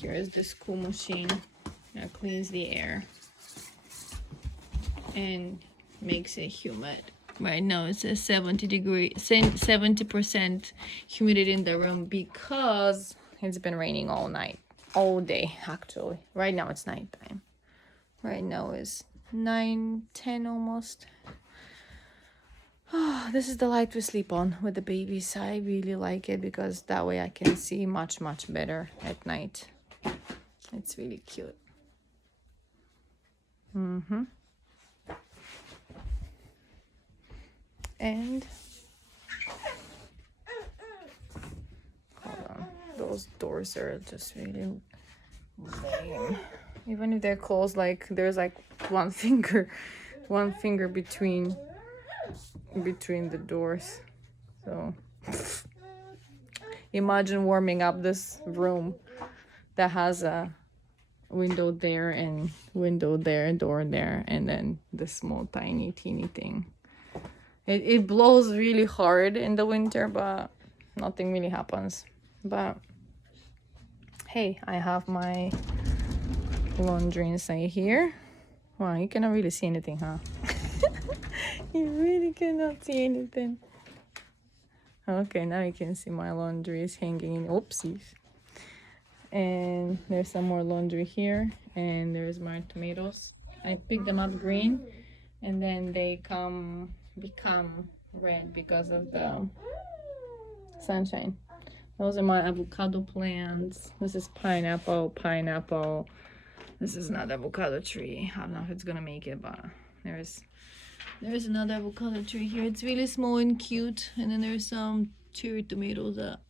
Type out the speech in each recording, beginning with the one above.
Here is this cool machine that cleans the air and makes it humid. Right now it's a 70% humidity in the room because it's been raining all night, all day actually. Right now it's nighttime. Right now is 9:10 almost. Oh, this is the light we sleep on with the babies. I really like it because that way I can see much better at night. It's really cute. And hold on, those doors are just really lame. Even if they're closed, like there's like one finger between the doors. So imagine warming up this room that has a window there and window there, door there, and then this small tiny teeny thing. It blows really hard in the winter, but nothing really happens. But hey, I have my laundry inside here. Wow, you cannot really see anything, huh? You really cannot see anything. Okay, now you can see my laundry is hanging in. Oopsies. And there's some more laundry here, and there's my tomatoes. I picked them up green, and then they become red because of the sunshine. Those are my avocado plants. This is pineapple. This is not avocado tree. I don't know if it's gonna make it, but there's another avocado tree here. It's really small and cute. And then there's some cherry tomatoes that,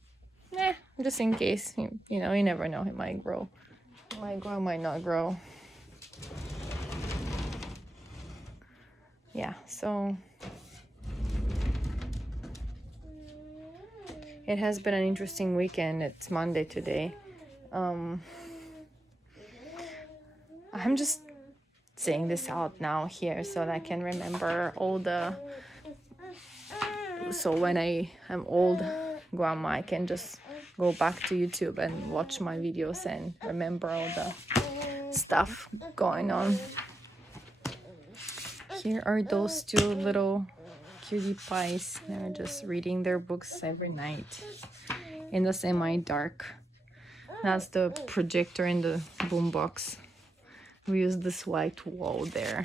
just in case, you know, you never know. It might grow. It might grow, might not grow. Yeah, so it has been an interesting weekend. It's Monday today. I'm just saying this out now here so that I can remember all the... So when I am old grandma, I can just go back to YouTube and watch my videos and remember all the stuff going on. Here are those two little cutie pies. They're just reading their books every night in the semi-dark. That's the projector in the boombox. We use this white wall there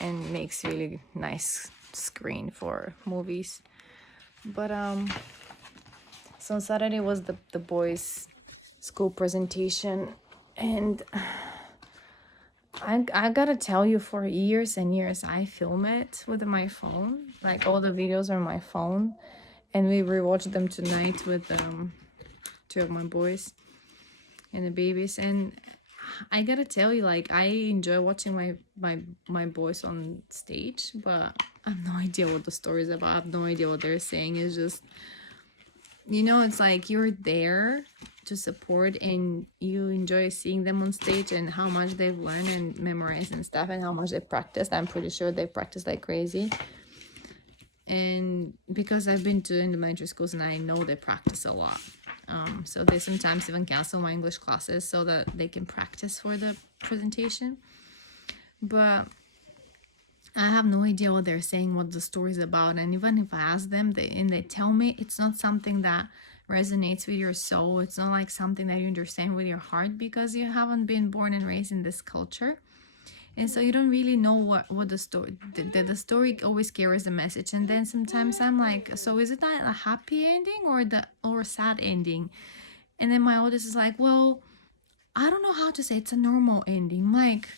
and makes really nice screen for movies. But so Saturday was the boys' school presentation, and I gotta tell you, for years and years I film it with my phone. Like all the videos are on my phone, and we rewatched them tonight with two of my boys and the babies. And I gotta tell you, like, I enjoy watching my boys on stage, but I have no idea what the story is about. I have no idea what they're saying. It's just, you know, it's like you're there to support and you enjoy seeing them on stage and how much they've learned and memorized and stuff and how much they practiced. I'm pretty sure they practice like crazy. And because I've been to elementary schools and I know they practice a lot. So they sometimes even cancel my English classes so that they can practice for the presentation. But I have no idea what they're saying, what the story is about. And even if I ask them, they tell me, it's not something that resonates with your soul. It's not like something that you understand with your heart because you haven't been born and raised in this culture. And so you don't really know what the story... The story always carries a message. And then sometimes I'm like, so is it not a happy ending or a sad ending? And then my oldest is like, well, I don't know how to say it's a normal ending. Like,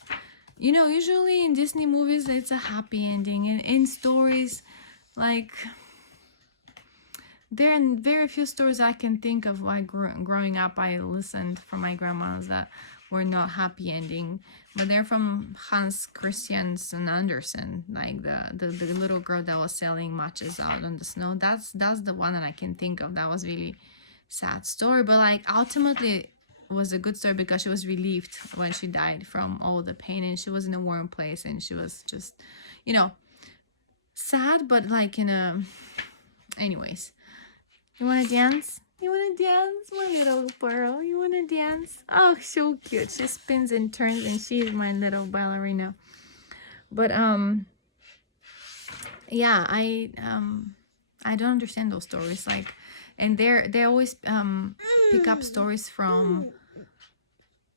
you know, usually in Disney movies, it's a happy ending. And in stories, like, there are very few stories I can think of. Like, growing up, I listened from my grandmas that were not happy ending. But they're from Hans Christian Andersen, like the little girl that was selling matches out on the snow. That's the one that I can think of. That was really sad story, but like ultimately it was a good story because she was relieved when she died from all the pain and she was in a warm place and she was just, you know, sad, but like in a... Anyways, you want to dance? You want to dance, my little pearl? You want to dance? Oh, so cute. She spins and turns, and she's my little ballerina. But yeah, I don't understand those stories. Like, and they always pick up stories from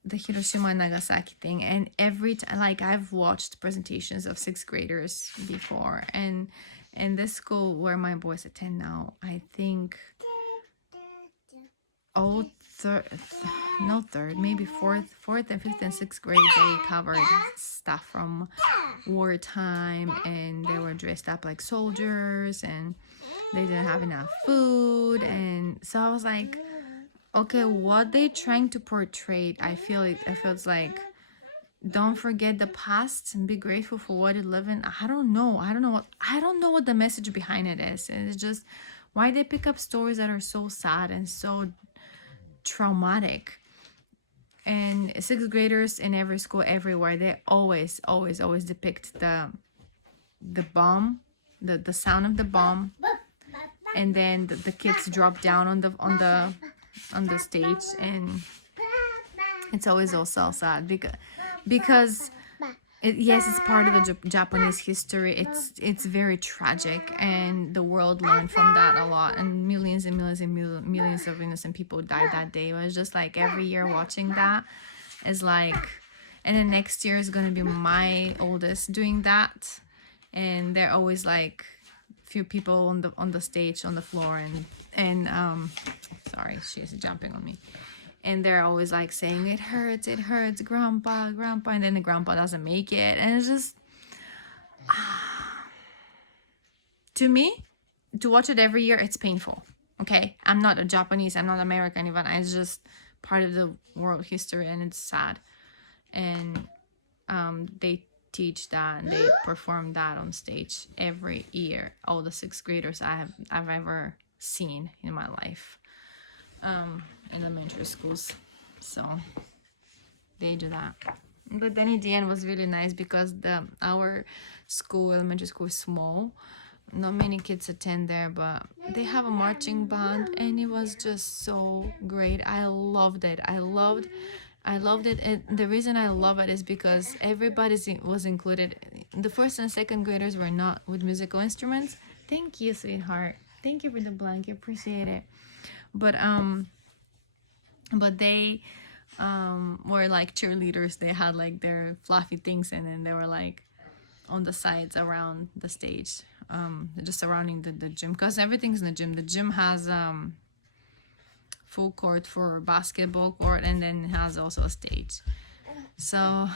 the Hiroshima and Nagasaki thing, and every time, like, I've watched presentations of sixth graders before, and in this school where my boys attend now, I think all third, no third, maybe fourth and fifth and sixth grade, they covered stuff from wartime, and they were dressed up like soldiers, and they didn't have enough food, and so I was like, okay, what they trying to portray, I feel it feels like, don't forget the past and be grateful for what you live in. I don't know what the message behind it is. And it's just why they pick up stories that are so sad and so traumatic. And sixth graders in every school everywhere, they always depict the bomb, the sound of the bomb, and then the kids drop down on the stage, and it's always all so sad because yes, it's part of the Japanese history. It's very tragic, and the world learned from that a lot, and millions and millions and millions of innocent people died that day. It was just like every year watching that is like, and then next year is gonna be my oldest doing that, and they're always like few people on the stage, on the floor, and sorry, she's jumping on me, and they're always like saying it hurts, grandpa, and then the grandpa doesn't make it, and it's just to me, to watch it every year, it's painful. Okay, I'm not a Japanese, I'm not American even, it's just part of the world history, and it's sad. And they teach that, and they perform that on stage every year, all the sixth graders I've ever seen in my life, in elementary schools. So they do that. But then in the end was really nice because our school, elementary school, is small. Not many kids attend there, but they have a marching band, and it was just so great. I loved it. I loved it. And the reason I love it is because everybody was included. The first and second graders were not with musical instruments. Thank you, sweetheart. Thank you for the blanket. Appreciate it. But they were like cheerleaders. They had like their fluffy things, and then they were like on the sides around the stage, just surrounding the gym, because everything's in the gym. The gym has full court for basketball court, and then it has also a stage. So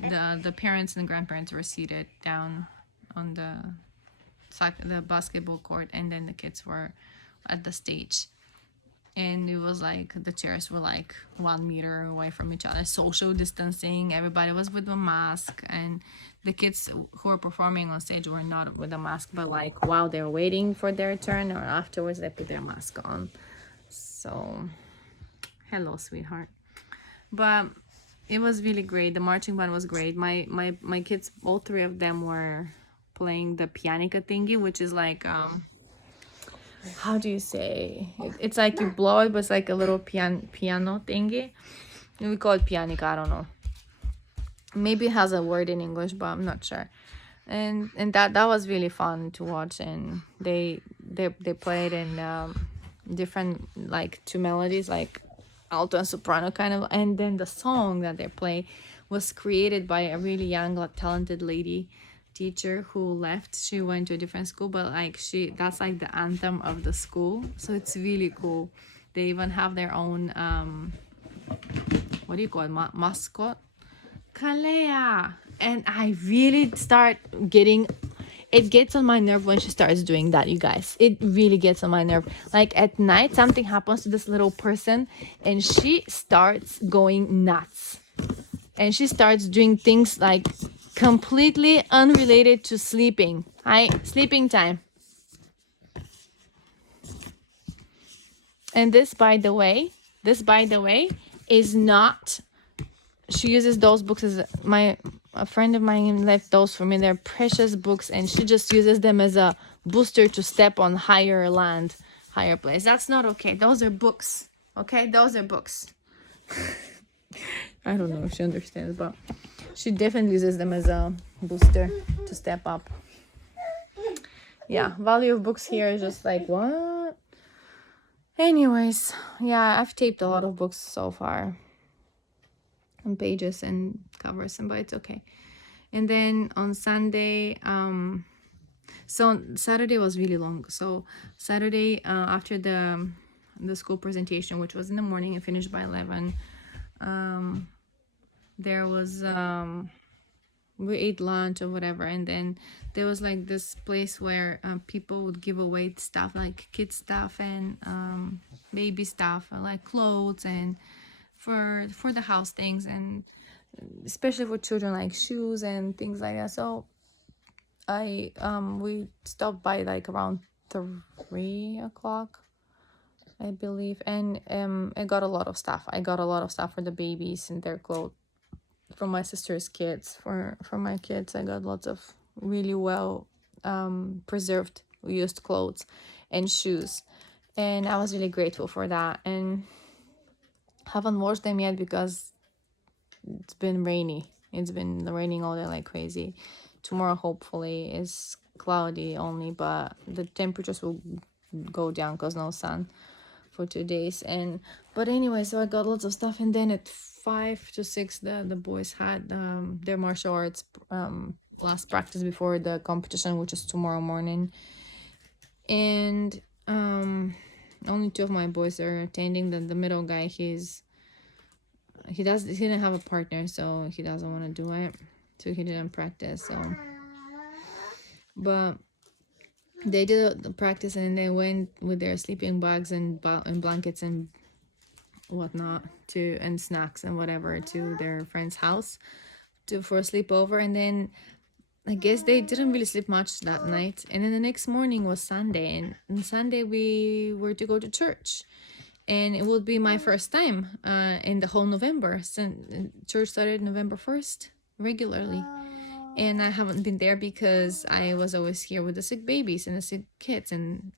the parents and the grandparents were seated down on the basketball court, and then the kids were at the stage. And it was like the chairs were like 1 meter away from each other, social distancing. Everybody was with a mask, and the kids who were performing on stage were not with a mask, but like while they're waiting for their turn or afterwards, they put their mask on. So, hello, sweetheart. But it was really great. The marching band was great. My kids, all three of them, were playing the pianica thingy, which is like how do you say? It's like you blow it, but it's like a little piano thingy. We call it pianica. I don't know. Maybe it has a word in English, but I'm not sure. And that was really fun to watch. And they played in different, like, two melodies, like alto and soprano kind of. And then the song that they play was created by a really young, talented lady teacher who left. She went to a different school, but like that's like the anthem of the school, so it's really cool. They even have their own what do you call it, mascot, Kalea. And I really start getting, it gets on my nerve when she starts doing that, you guys. It really gets on my nerve. Like at night something happens to this little person, and she starts going nuts, and she starts doing things like completely unrelated to sleeping. Hi, sleeping time. And this, by the way, is not, she uses those books as a friend of mine left those for me. They're precious books, and she just uses them as a booster to step on higher land, fireplace. That's not okay. Those are books. Okay, those are books. I don't know if she understands, but she definitely uses them as a booster to step up. Yeah, value of books here is just like, what? Anyways, yeah, I've taped a lot of books so far, and pages and covers, but it's okay. And then on Sunday, so Saturday was really long. So Saturday, after the school presentation, which was in the morning and finished by 11, there was we ate lunch or whatever, and then there was like this place where people would give away stuff like kids stuff and baby stuff, like clothes and for the house things, and especially for children, like shoes and things like that. So I we stopped by like around 3 o'clock, I believe, and I got a lot of stuff. I got a lot of stuff for the babies and their clothes. For my sister's kids, for my kids, I got lots of really well preserved used clothes and shoes, and I was really grateful for that. And haven't washed them yet because it's been rainy. It's been raining all day like crazy. Tomorrow hopefully is cloudy only, but the temperatures will go down because no sun for 2 days. And but anyway, so I got lots of stuff, and then at 5 to 6 the boys had their martial arts last practice before the competition, which is tomorrow morning. And only 2 of my boys are attending. The middle guy, he didn't have a partner, so he doesn't want to do it, so he didn't practice. So but they did the practice, and they went with their sleeping bags and blankets and whatnot and snacks and whatever to their friend's house for a sleepover. And then I guess they didn't really sleep much that night. And then the next morning was Sunday, and on Sunday we were to go to church, and it would be my first time in the whole November. So church started November 1st regularly, and I haven't been there because I was always here with the sick babies and the sick kids, and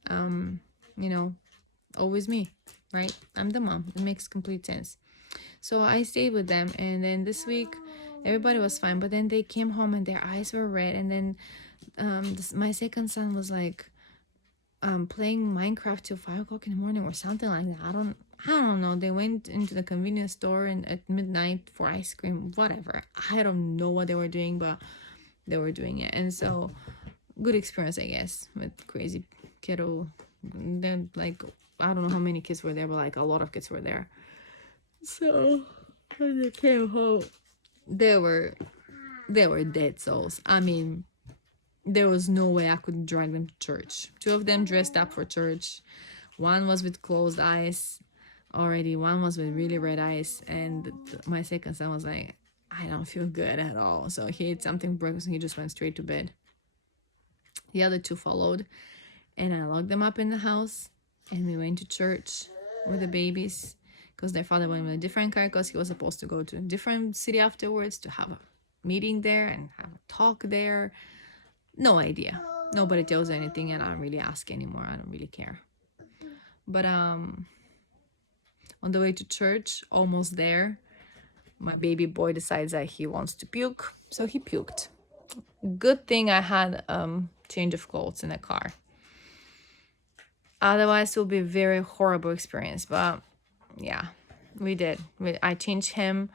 always me, right? I'm the mom. It makes complete sense. So I stayed with them, and then this week everybody was fine, but then they came home and their eyes were red, and then my second son was like playing Minecraft till 5 o'clock in the morning or something like that. I don't know. They went into the convenience store and at midnight for ice cream, whatever. I don't know what they were doing, but they were doing it. And so good experience, I guess, with crazy kiddo. Then like I don't know how many kids were there, but like a lot of kids were there. So when they came home, they were dead souls. I mean, there was no way I could drag them to church. 2 of them dressed up for church. One was with closed eyes already. One was with really red eyes. And my second son was like, I don't feel good at all. So he ate something breakfast and he just went straight to bed. The other 2 followed, and I locked them up in the house, and we went to church with the babies because their father went with a different car because he was supposed to go to a different city afterwards to have a meeting there and have a talk there. No idea. Nobody tells anything, and I don't really ask anymore. I don't really care. But on the way to church, almost there, my baby boy decides that he wants to puke, so he puked. Good thing I had change of clothes in the car. Otherwise, it would be a very horrible experience. But yeah, we did. I changed him,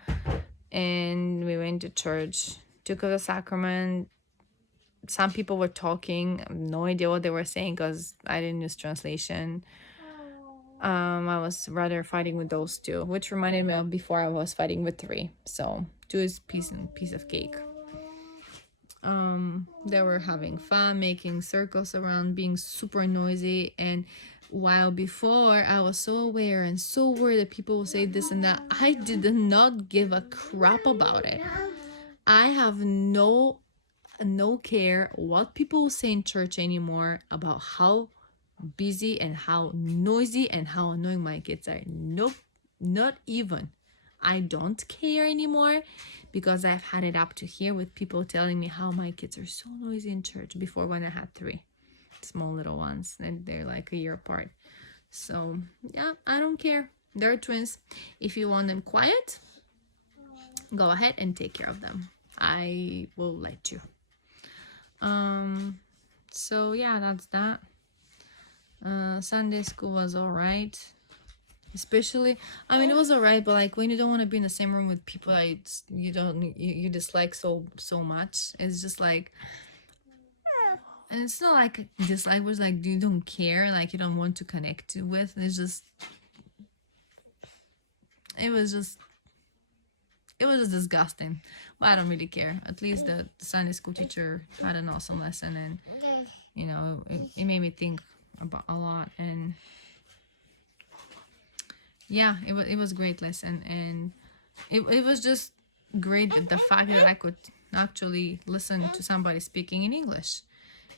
and we went to church, took of the sacrament. Some people were talking. I have no idea what they were saying because I didn't use translation. I was rather fighting with those 2, which reminded me of before I was fighting with 3. So 2 is piece of cake. They were having fun, making circles around, being super noisy. And while before I was so aware and so worried that people will say this and that, I did not give a crap about it. I have no care what people will say in church anymore about how busy and how noisy and how annoying my kids are. Nope, not even. I don't care anymore because I've had it up to here with people telling me how my kids are so noisy in church before when I had 3 small little ones and they're like a year apart. So yeah, I don't care. They're twins. If you want them quiet, go ahead and take care of them. I will let you. So yeah, that's that. Sunday school was all right. Especially, I mean, it was all right, but like when you don't want to be in the same room with people that you dislike so much, it's just like, and it's not like dislike was like you don't care, like you don't want to connect with. It's just, it was just it was just disgusting. But I don't really care. At least the Sunday school teacher had an awesome lesson, and it made me think about a lot. And yeah, it was a great lesson, and it was just great that the fact that I could actually listen to somebody speaking in English,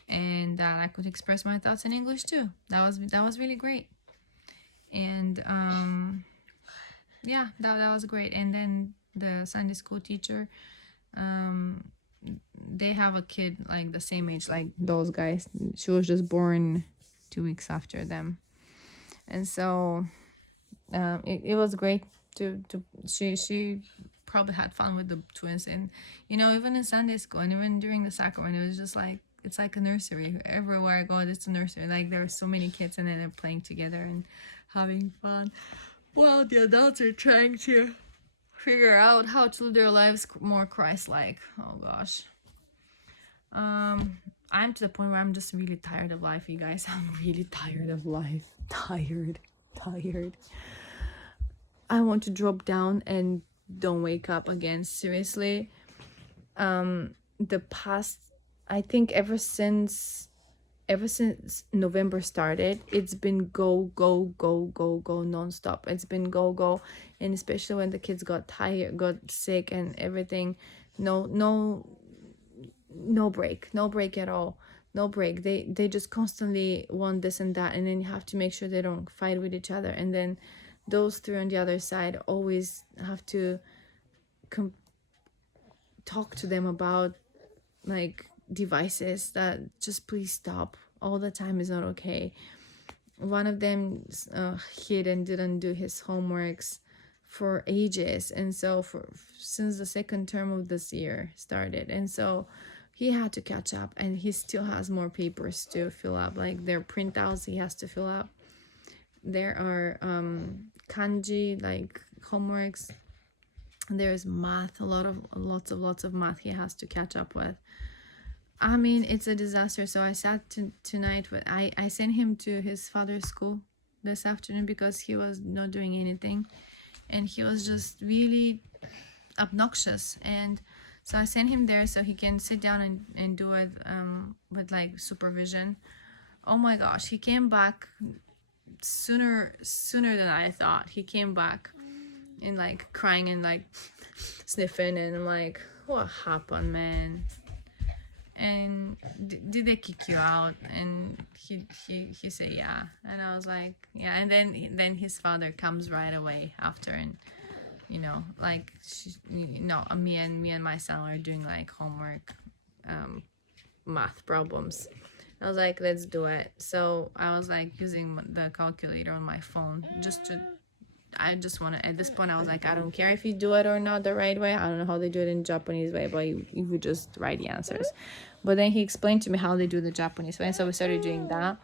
and that I could express my thoughts in English too. That was really great. And yeah, that was great. And then the Sunday school teacher, they have a kid like the same age like those guys. She was just born 2 weeks after them, and so it was great to she probably had fun with the twins. And even in Sunday school and even during the sacrament, it was just like it's like a nursery. Everywhere I go, it's a nursery. Like there are so many kids, and then they're playing together and having fun while the adults are trying to figure out how to live their lives more Christ-like. Oh gosh. I'm to the point where I'm just really tired of life, you guys. I'm really tired of life. Tired. I want to drop down and don't wake up again. Seriously. The past, I think ever since November started, it's been go nonstop. It's been go, and especially when the kids got tired, got sick, and everything. No break, no break at all, no break. They just constantly want this and that, and then you have to make sure they don't fight with each other. And then those three on the other side always have to talk to them about like devices that just please stop all the time is not okay. One of them hid and didn't do his homeworks for ages, and so since the second term of this year started, and so he had to catch up, and he still has more papers to fill up, like their printouts he has to fill up. There are kanji like homeworks. There's math, lots of math he has to catch up with. I mean, it's a disaster. So I sat tonight with I sent him to his father's school this afternoon because he was not doing anything, and he was just really obnoxious. And so I sent him there so he can sit down and do it with like supervision. Oh my gosh, he came back sooner than I thought. He came back and like crying and like sniffing, and I'm like, what happened, man? And did they kick you out? And he said yeah, and I was like yeah. And then his father comes right away after, and like me and my son are doing like homework, math problems. I was like, let's do it. So I was like using the calculator on my phone I just want to, at this point I was like, I don't care if you do it or not the right way. I don't know how they do it in Japanese way, but you would just write the answers. But then he explained to me how they do the Japanese way, and so we started doing that.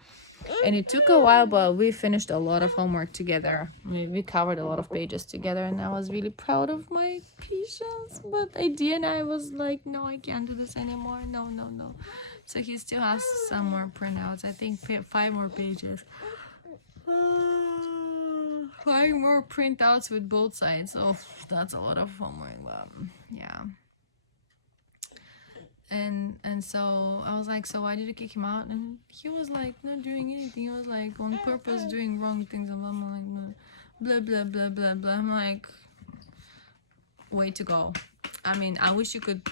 And it took a while, but we finished a lot of homework together. I mean, we covered a lot of pages together, and I was really proud of my patience. But at the end, I was like, no, I can't do this anymore. No. So he still has some more printouts. I think 5 more pages. 5 more printouts with both sides. Oh, that's a lot of homework. But yeah. And so I was like, so why did you kick him out? And he was like, not doing anything. He was like on purpose doing wrong things. And I'm like, blah blah blah blah blah. I'm like, way to go. I mean, I wish you could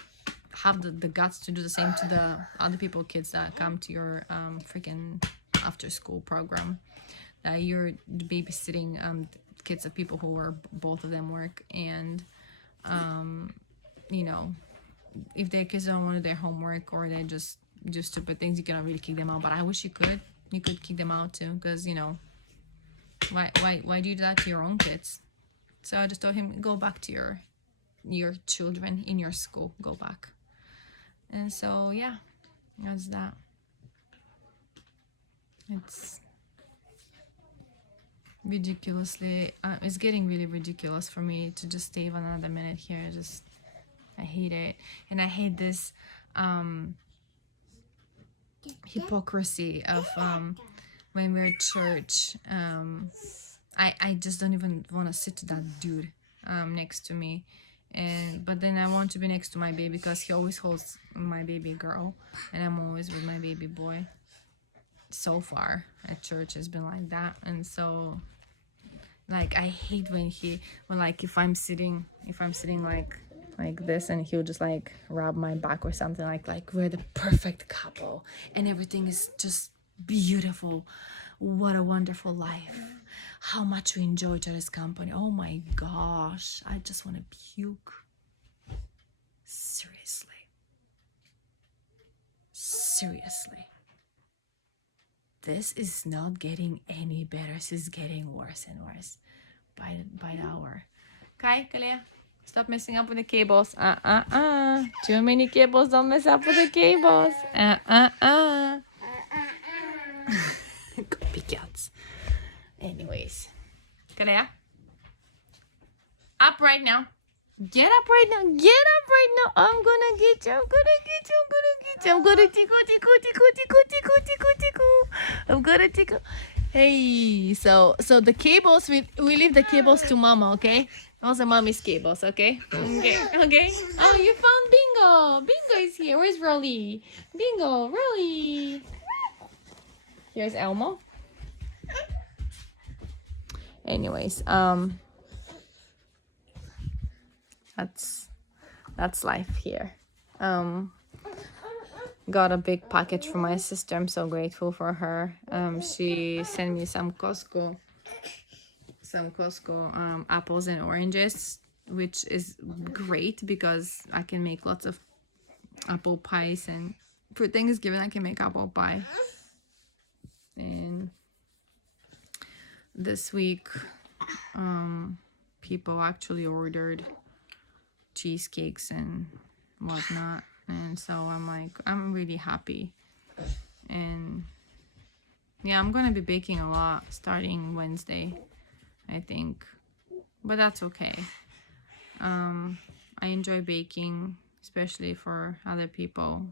have the guts to do the same to the other kids that come to your freaking after school program. That you're babysitting kids of people who are both of them work, and if their kids don't want to do their homework or they just do stupid things, you cannot really kick them out. But I wish you could kick them out too, because Why do you do that to your own kids? So I just told him, go back to your children in your school. Go back. And so yeah, that's that. It's ridiculously. It's getting really ridiculous for me to just stay even another minute here. I hate it, and I hate this hypocrisy of when we're at church. I just don't even want to sit to that dude next to me, but then I want to be next to my baby because he always holds my baby girl, and I'm always with my baby boy. So far at church has been like that, and so like I hate when like if I'm sitting like this, and he'll just like rub my back or something, like we're the perfect couple and everything is just beautiful. What a wonderful life. How much we enjoy each other's company. Oh my gosh. I just want to puke. Seriously. Seriously. This is not getting any better. This is getting worse and worse by the hour. Kai, Kalia, stop messing up with the cables. Too many cables. Don't mess up with the cables. Copycats. Anyways. Kalia, up right now. Get up right now. Get up right now. I'm gonna get you. I'm gonna get you. I'm gonna get you. I'm gonna tickle. I'm gonna tickle. Hey, so the cables, we leave the cables to Mama, okay? Those are Mommy's cables, okay? Okay. Oh, you found Bingo. Bingo is here. Where's Rolly? Bingo, Rolly. Here's Elmo. Anyways, that's life here. Got a big package from my sister. I'm so grateful for her. She sent me some Costco apples and oranges, which is great because I can make lots of apple pies, and for Thanksgiving I can make apple pie. And this week people actually ordered cheesecakes and whatnot, and so I'm really happy. And yeah, I'm gonna be baking a lot starting Wednesday, I think, but that's okay. I enjoy baking, especially for other people.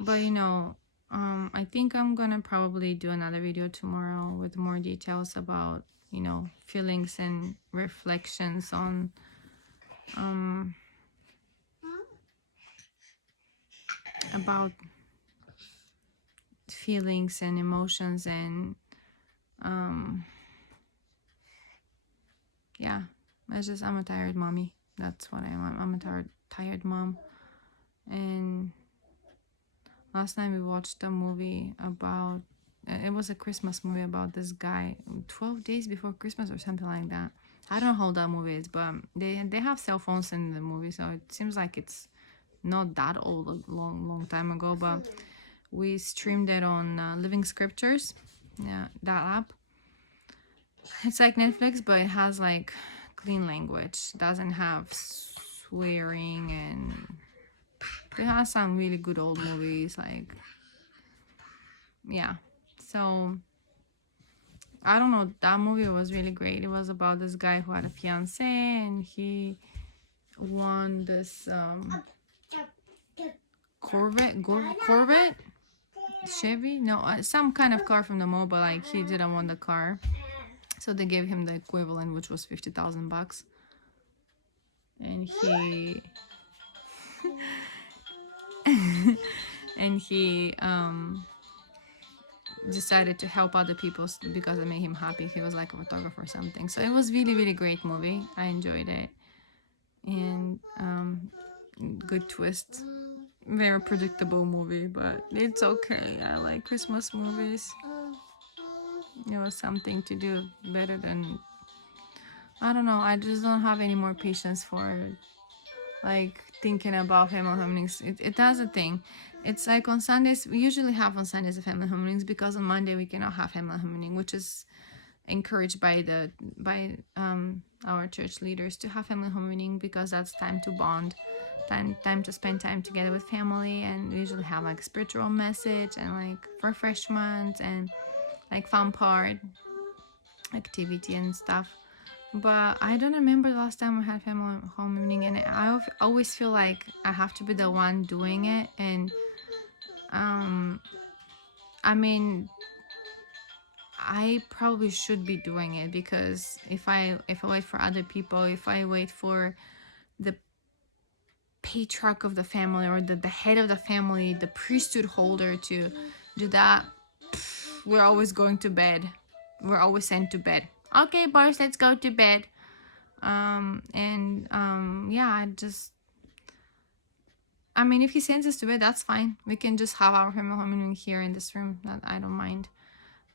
But I think I'm gonna probably do another video tomorrow with more details about feelings and reflections on about feelings and emotions, and yeah, I'm a tired mommy. That's what I am. I'm a tired mom. And last night we watched a movie about, it was a Christmas movie about this guy 12 days before Christmas or something like that. I don't know how that movie is, but they have cell phones in the movie, so it seems like it's not that old, a long time ago. But we streamed it on Living Scriptures, yeah, that app. It's like Netflix, but it has like clean language. It doesn't have swearing, and it has some really good old movies, like, yeah. So I don't know, that movie was really great. It was about this guy who had a fiance, and he won this Corvette, Chevy, no, some kind of car from the mall, but like he didn't want the car, so they gave him the equivalent, which was $50,000, and he and he decided to help other people because it made him happy. He was like a photographer or something. So it was really great movie. I enjoyed it, and good twist. Very predictable movie, but it's okay. I like Christmas movies. It was something to do better than, I don't know, I just don't have any more patience for like thinking about family homecomings. It does a thing. It's like on Sundays, we usually have on Sundays a family homecomings, because on Monday we cannot have family homecoming, which is encouraged by our church leaders to have family homecoming, because that's time to bond, time to spend time together with family, and we usually have like spiritual message and like refreshments and like fun part activity and stuff. But I don't remember the last time we had family homecoming, and always feel like I have to be the one doing it. And um, I mean, I probably should be doing it, because if I wait for other people, if I wait for the patriarch of the family, or the head of the family, the priesthood holder to do that, we're always going to bed. We're always sent to bed. Okay, boys, let's go to bed. Yeah, I mean, if he sends us to bed, that's fine. We can just have our family homecoming here in this room. That I don't mind.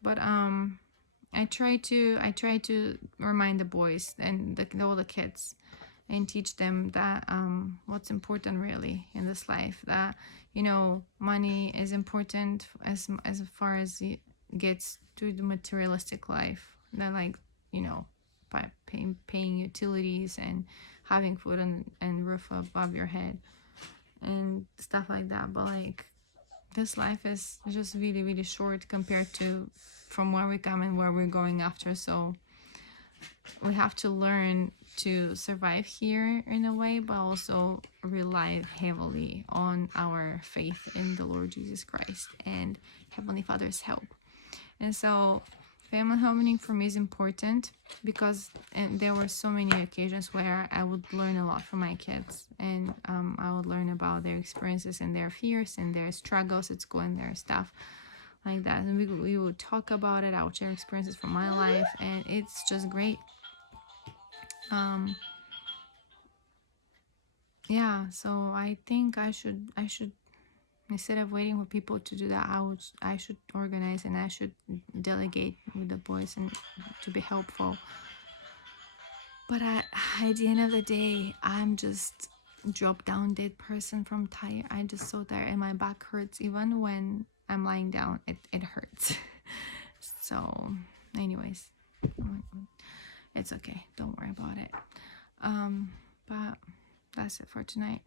But I try to remind the boys and all the kids, and teach them that what's important really in this life. That money is important as far as it gets to the materialistic life. That, like, by paying utilities and having food and roof above your head and stuff like that. But like, this life is just really, really short compared to from where we come and where we're going after. So we have to learn to survive here in a way, but also rely heavily on our faith in the Lord Jesus Christ and Heavenly Father's help. And so family homecoming for me is important, because there were so many occasions where I would learn a lot from my kids, and I would learn about their experiences and their fears and their struggles at school and their stuff like that. And we would talk about it. I would share experiences from my life, and it's just great. Yeah, so I think I should instead of waiting for people to do that, I should organize, and I should delegate with the boys and to be helpful. But at the end of the day, I'm just drop down dead person from tired. I just so tired, and my back hurts even when I'm lying down. It hurts. So, anyways, it's okay. Don't worry about it. But that's it for tonight.